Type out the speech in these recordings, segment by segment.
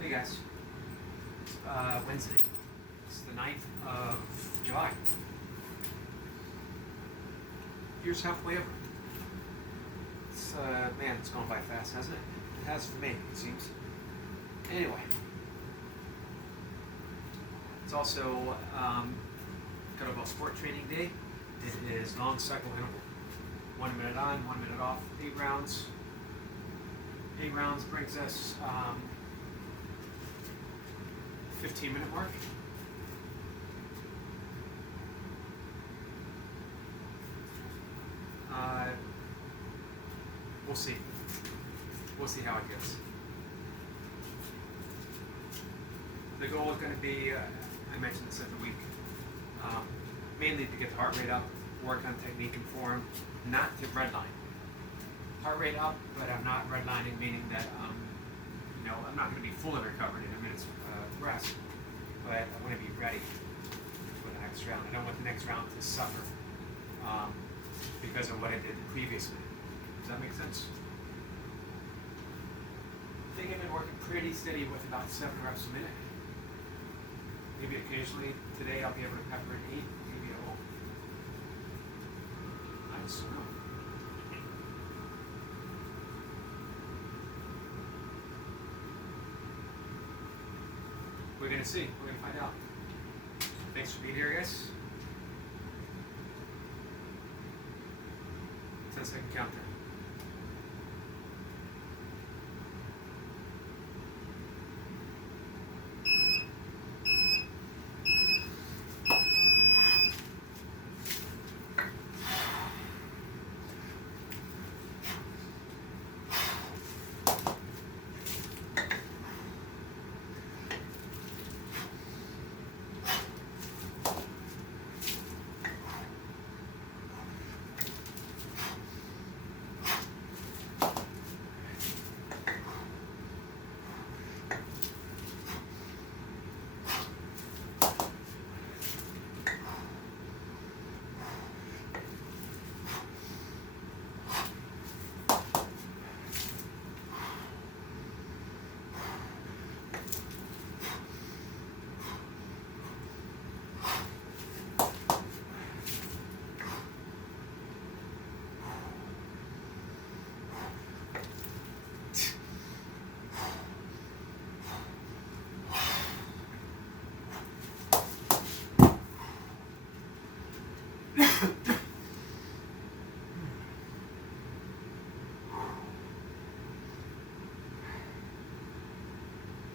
Hey guys, it's Wednesday. It's the 9th of July. Year's halfway over. It's, man, it's gone by fast, hasn't it? It has for me, it seems. Anyway. It's also Kettlebell Sport Training Day. It is long cycle interval. 1 minute on, 1 minute off, 8 rounds. 8 rounds brings us 15-minute mark. We'll see. We'll see how it goes. The goal is going to be, I mentioned this every week, mainly to get the heart rate up, work on technique and form, not to redline. Heart rate up, but I'm not redlining, meaning that I'm not going to be fully recovered in a minute's rest, but I want to be ready for the next round. I don't want the next round to suffer because of what I did previously. Does that make sense? I think I've been working pretty steady with about 7 reps a minute. Maybe occasionally today I'll be able to pepper in 8, maybe I won't. I just don't know. We're gonna see. We're gonna find out. Thanks for being here, guys. 10-second counter.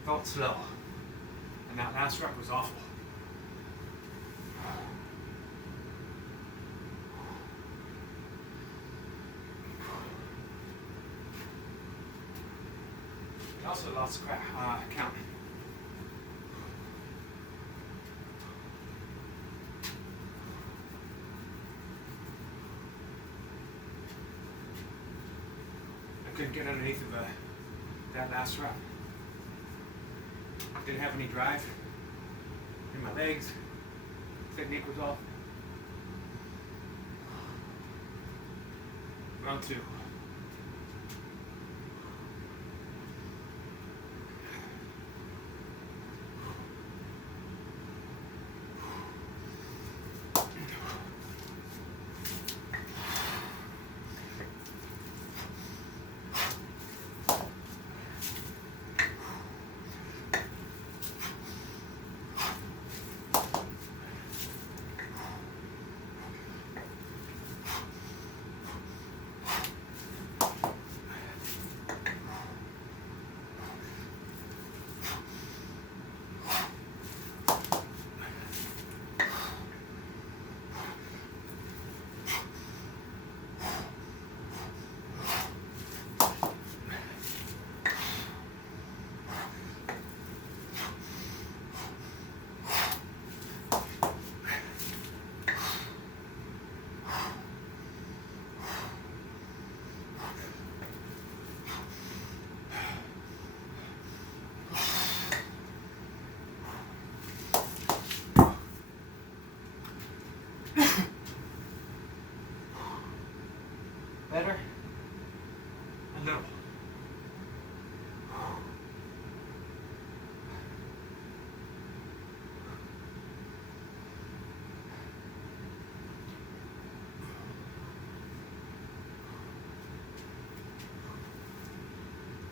Felt slow, and that last rep was awful. I also lost count. I couldn't get underneath of that last rep. Didn't have any drive in my legs. Technique was off. Round 2.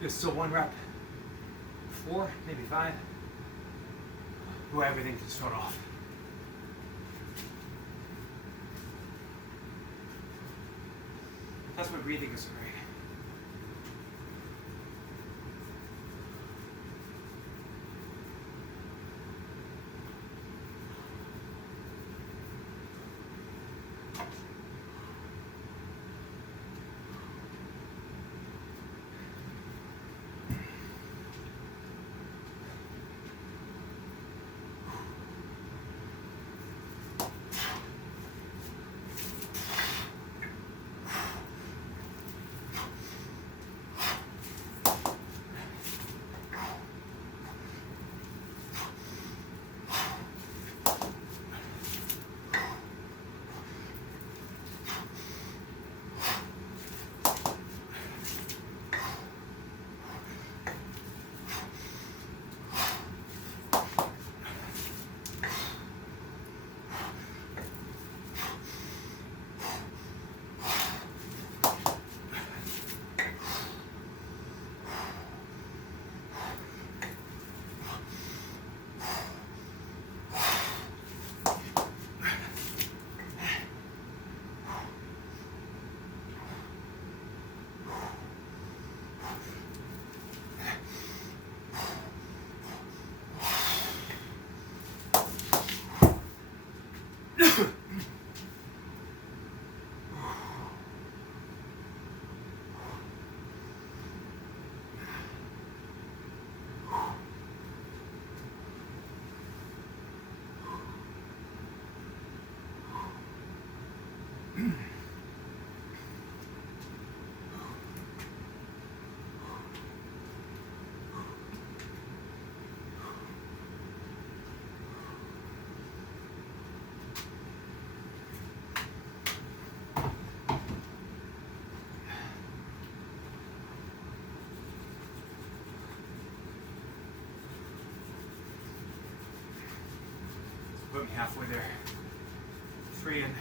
There's still 1 rep. 4, maybe 5. Where everything can start off. That's why breathing is so great. Put me halfway there. 3 in.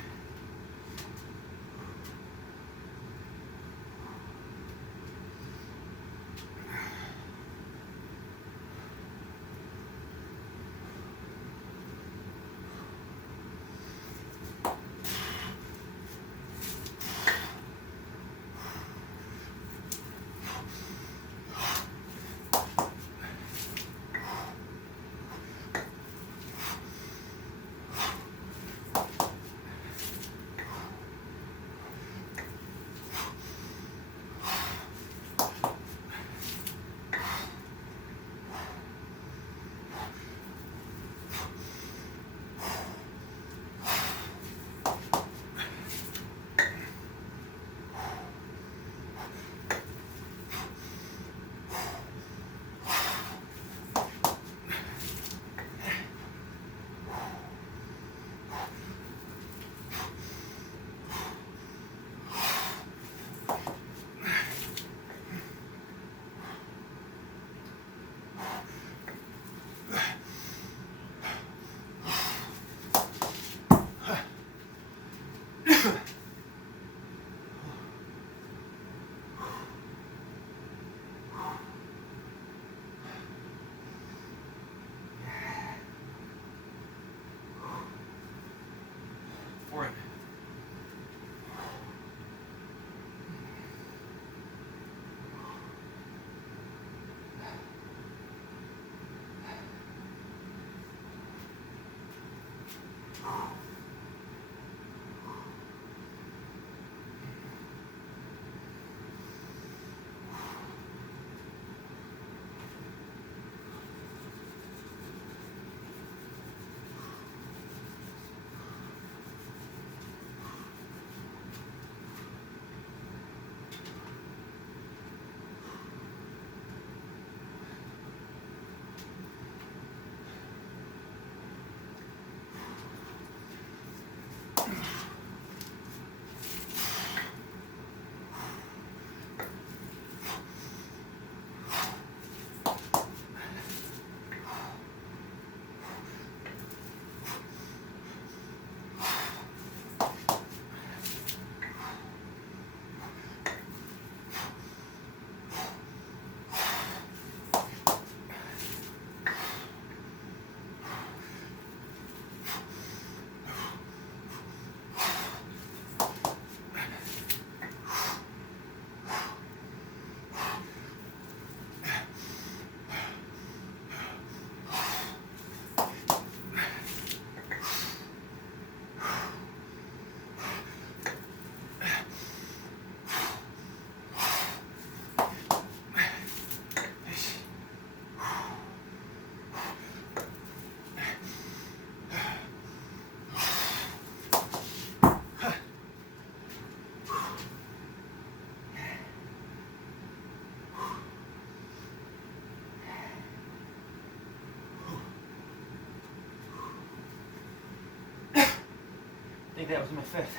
think that was my fifth.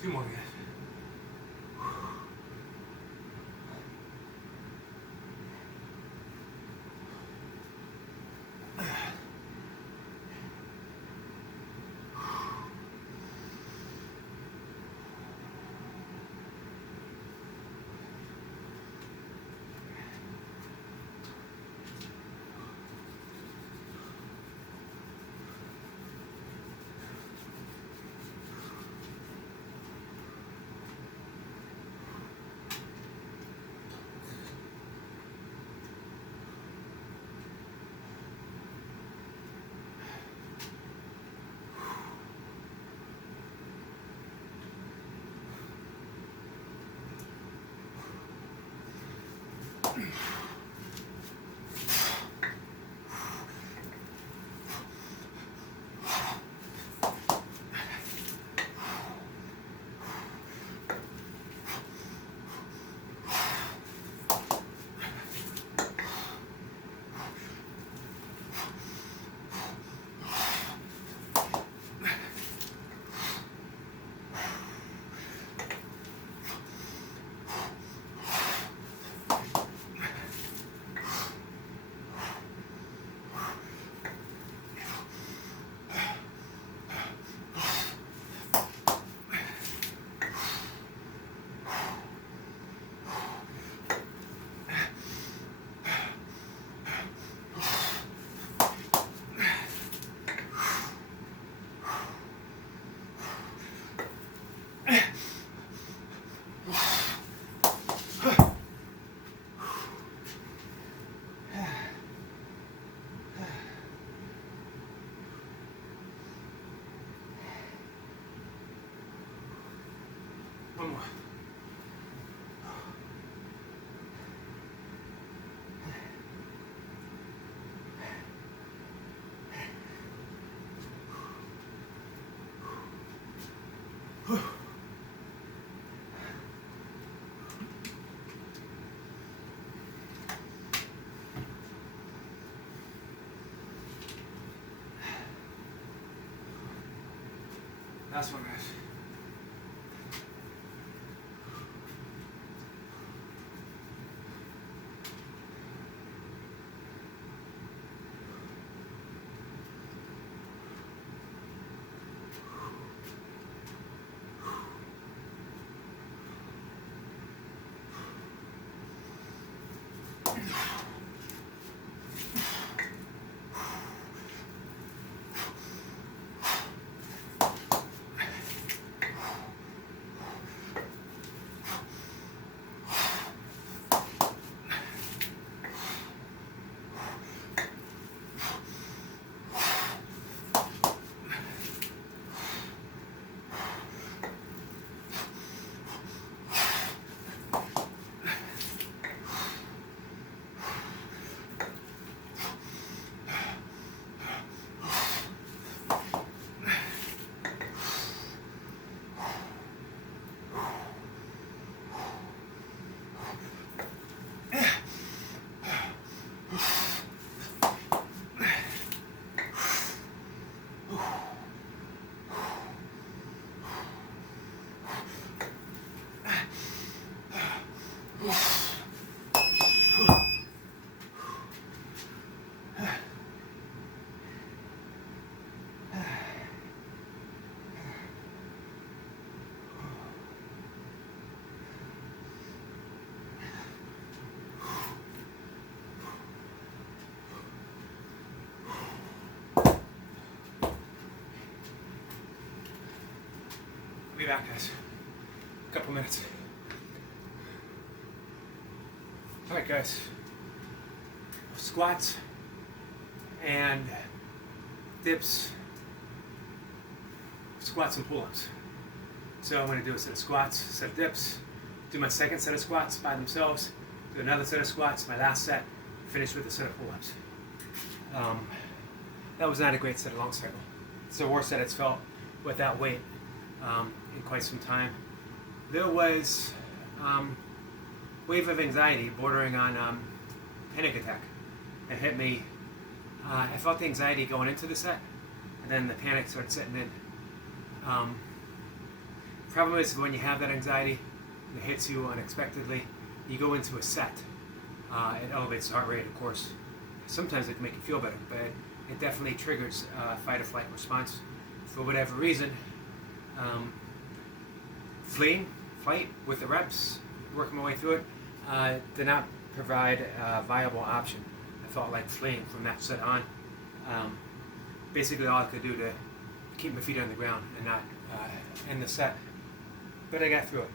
Two more, guys. One more. Last one, guys. I'll be back, guys. A couple minutes. Alright, guys. Squats and dips, squats and pull-ups. So I'm going to do a set of squats, a set of dips, do my second set of squats by themselves, do another set of squats, my last set, finish with a set of pull-ups. That was not a great set of long cycle. It's the worst that it's felt with that weight in quite some time. There was wave of anxiety bordering on panic attack. It hit me. I felt the anxiety going into the set, and then the panic started setting in. Problem is when you have that anxiety, it hits you unexpectedly, you go into a set. It elevates the heart rate, of course. Sometimes it can make you feel better, but it definitely triggers fight or flight response. For whatever reason, fleeing, flight with the reps, working my way through it, did not provide a viable option. I felt like fleeing from that set on. Basically all I could do to keep my feet on the ground and not end the set. But I got through it.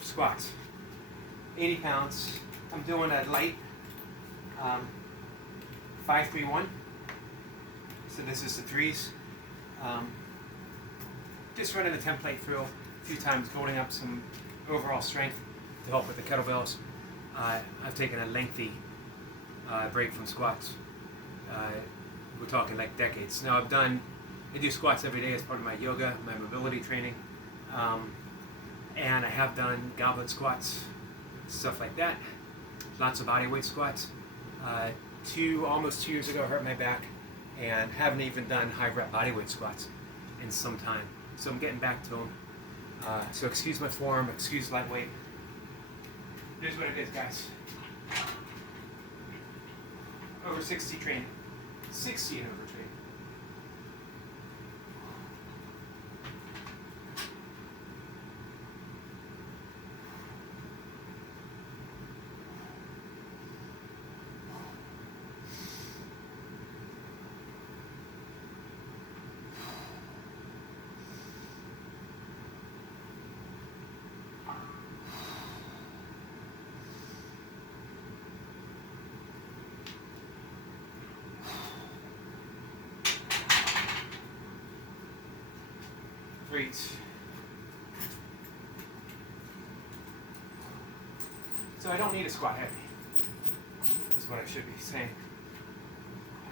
Squats. 80 pounds. I'm doing a light 5-3-1. So this is the threes. Just running the template through a few times, building up some overall strength to help with the kettlebells. I've taken a lengthy break from squats. We're talking like decades. Now I do squats every day as part of my yoga, my mobility training. And I have done goblet squats, stuff like that. Lots of body weight squats. Almost 2 years ago I hurt my back and haven't even done high rep body weight squats in some time. So I'm getting back to them. So excuse my form, excuse lightweight. Here's what it is, guys. Over 60 training. 60 and over training. So I don't need a squat heavy, is what I should be saying.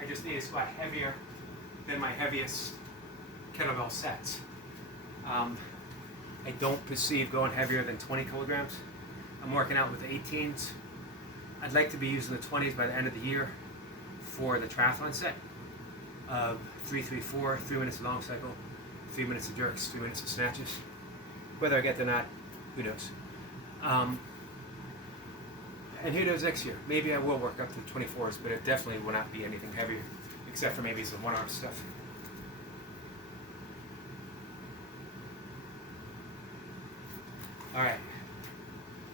I just need a squat heavier than my heaviest kettlebell sets. I don't perceive going heavier than 20 kilograms. I'm working out with the 18s. I'd like to be using the 20s by the end of the year for the triathlon set of 3-3-4, 3 minutes of long cycle, 3 minutes of jerks, 3 minutes of snatches. Whether I get there or not, who knows? And who knows next year? Maybe I will work up to the 24s, but it definitely will not be anything heavier, except for maybe some one-arm stuff. All right,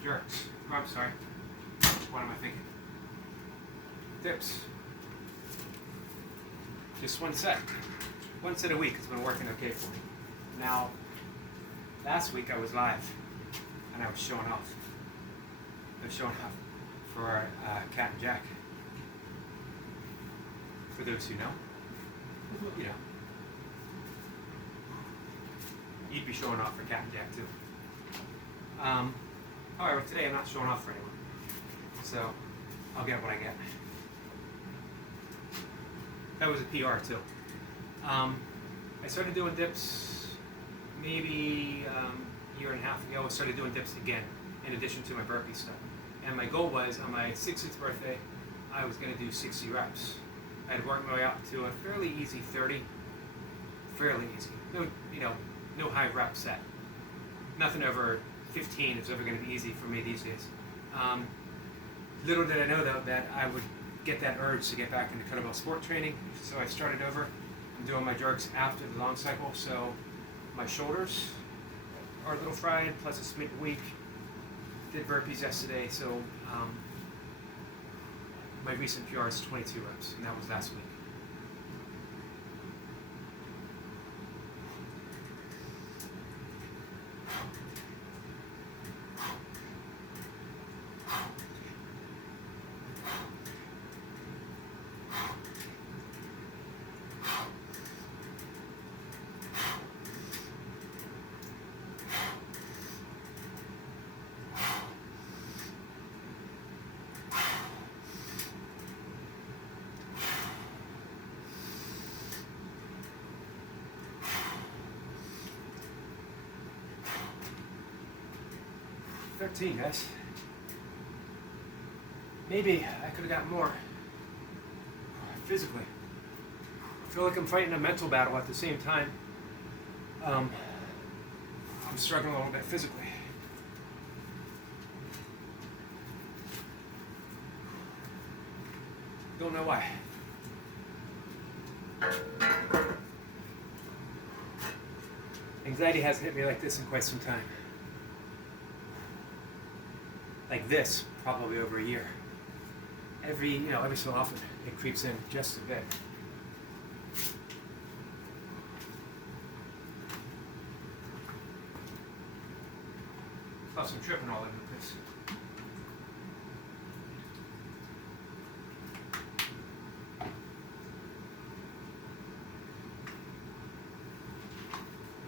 jerks. Oh, I'm sorry. What am I thinking? Dips. Just one set. One set a week has been working okay for me. Now, last week I was live, and I was showing off. I was showing off for Cat and Jack. For those who know, you know. You'd be showing off for Cat and Jack too. However, today I'm not showing off for anyone, so I'll get what I get. That was a PR too. I started doing dips maybe a year and a half ago. I started doing dips again in addition to my burpee stuff. And my goal was on my 60th birthday, I was going to do 60 reps. I had worked my way up to a fairly easy 30. Fairly easy. No high rep set. Nothing over 15 is ever going to be easy for me these days. Little did I know though that I would get that urge to get back into kettlebell sport training. So I started over. I'm doing my jerks after the long cycle. So my shoulders are a little fried, plus it's midweek. Did burpees yesterday, so my recent PR is 22 reps, and that was last week. 13, guys. Maybe I could have got more physically. I feel like I'm fighting a mental battle at the same time. I'm struggling a little bit physically. Don't know why. Anxiety hasn't hit me like this in quite some time. Like this, probably over a year. Every so often, it creeps in just a bit. Plus, I'm tripping all over the place.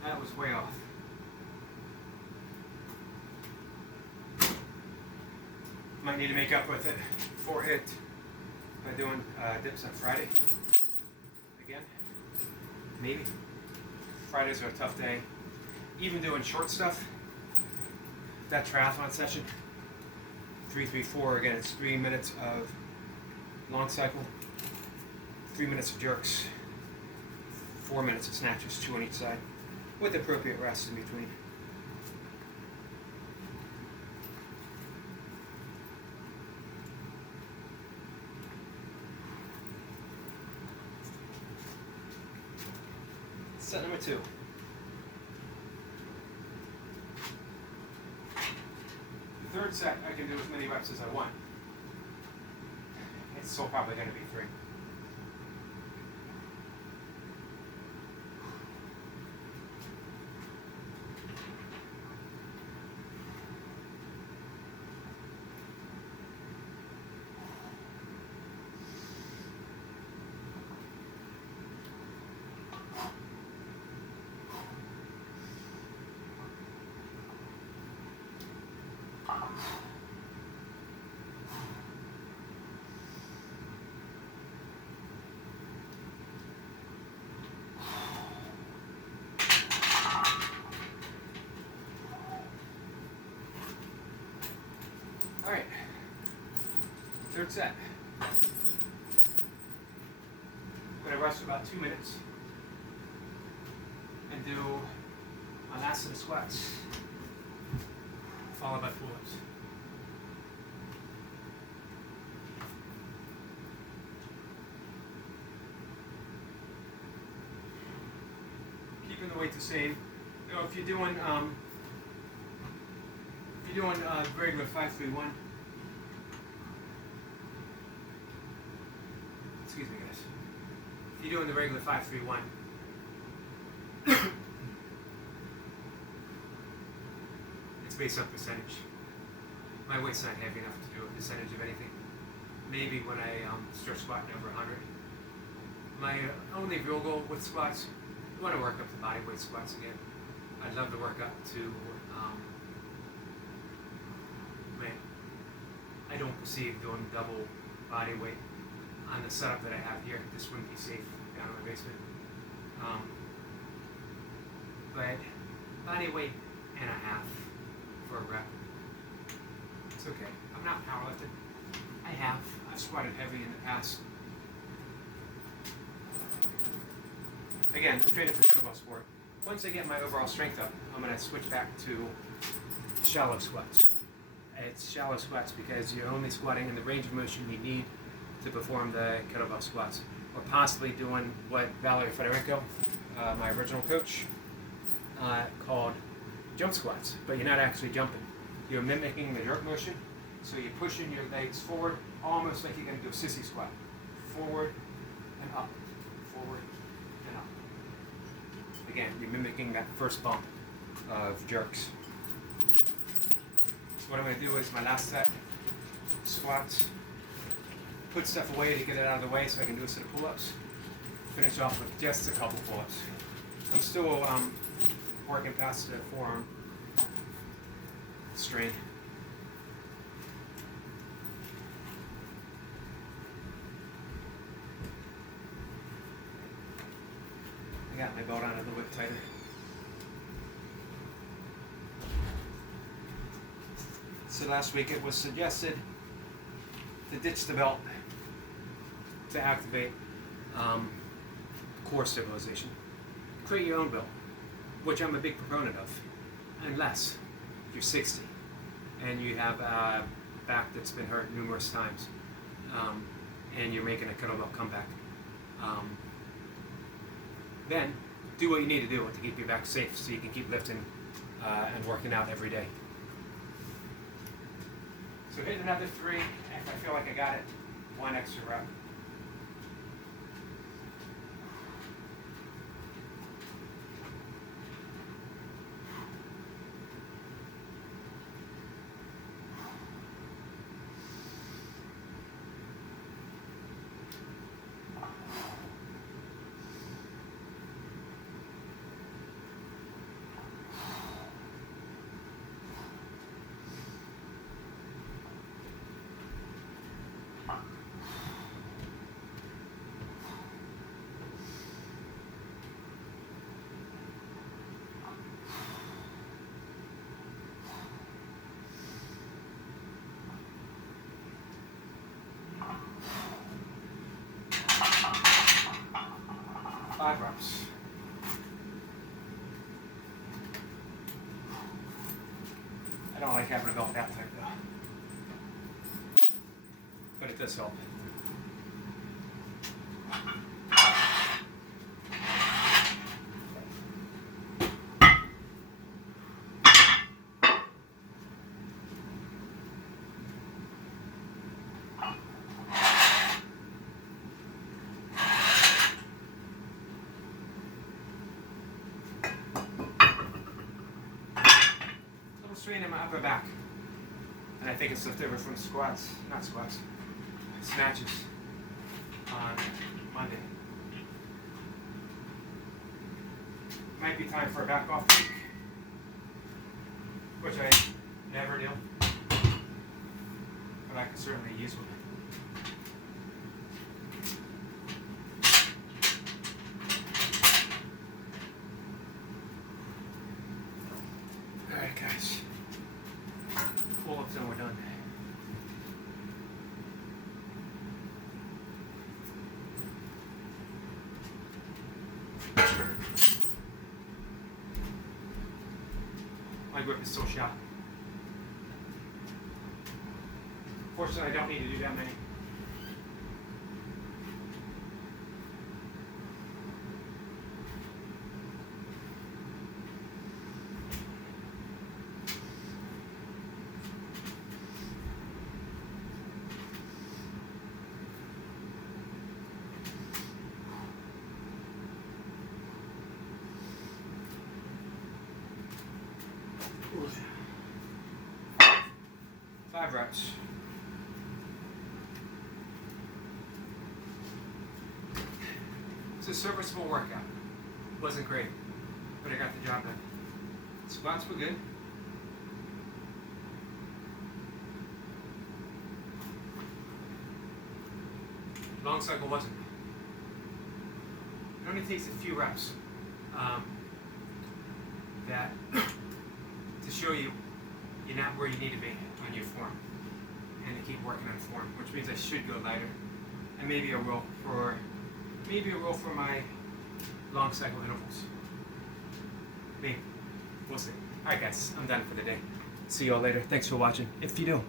That was way off. Might need to make up with it for it by doing dips on Friday. Again, maybe. Fridays are a tough day. Even doing short stuff. That triathlon session, 3-3-4, again, it's 3 minutes of long cycle, 3 minutes of jerks, 4 minutes of snatches, 2 on each side, with appropriate rest in between. Set number 2. The third set I can do as many reps as I want. It's still probably going to be 3. Alright, third set. I'm going to rest for about 2 minutes and do my last set of squats, followed by pull-ups. Keeping the weight the same. You know, if you're doing regular 5-3-1. Excuse me, guys. If you're doing the regular 5-3-1, it's based on percentage. My weight's not heavy enough to do a percentage of anything. Maybe when I start squatting over 100. My only real goal with squats, I want to work up to body weight squats again. I'd love to work up to I don't perceive doing double body weight on the setup that I have here. This wouldn't be safe down in my basement. But body weight and a half for a rep. It's okay. I'm not powerlifting. I've squatted heavy in the past. Again, I'm training for kettlebell sport. Once I get my overall strength up, I'm going to switch back to shallow squats. It's shallow squats because you're only squatting in the range of motion you need to perform the kettlebell squats. Or possibly doing what Valerie Federico, my original coach, called jump squats. But you're not actually jumping. You're mimicking the jerk motion. So you're pushing your legs forward, almost like you're going to do a sissy squat. Forward and up. Forward and up. Again, you're mimicking that first bump of jerks. What I'm going to do is my last set, squats, put stuff away to get it out of the way so I can do a set of pull-ups, finish off with just a couple pull-ups. I'm still working past the forearm strain. I got my belt on a little bit tighter. said last week, it was suggested to ditch the belt to activate core stabilization. Create your own belt, which I'm a big proponent of, unless you're 60 and you have a back that's been hurt numerous times, and you're making a kettlebell comeback. Then do what you need to do to keep your back safe so you can keep lifting and working out every day. So hit another 3. If I feel like I got it, 1 extra rep. Five reps. I don't like having a belt that tight though, but it does help. Strain in my upper back, and I think it's left over from snatches on Monday. Might be time for a back off week, which I never do, but I can certainly use one. Alright guys, pull-ups and we're done. My grip is so shot. Fortunately, I don't need to do that many. Five reps. It's a serviceable workout. Wasn't great, but I got the job done. Squats were good. Long cycle wasn't. It only takes a few reps to show you you're not where you need to be on your form, and to keep working on form, which means I should go lighter, and maybe I will for my long cycle intervals. Maybe. We'll see. Alright guys, I'm done for the day. See you all later. Thanks for watching. If you do.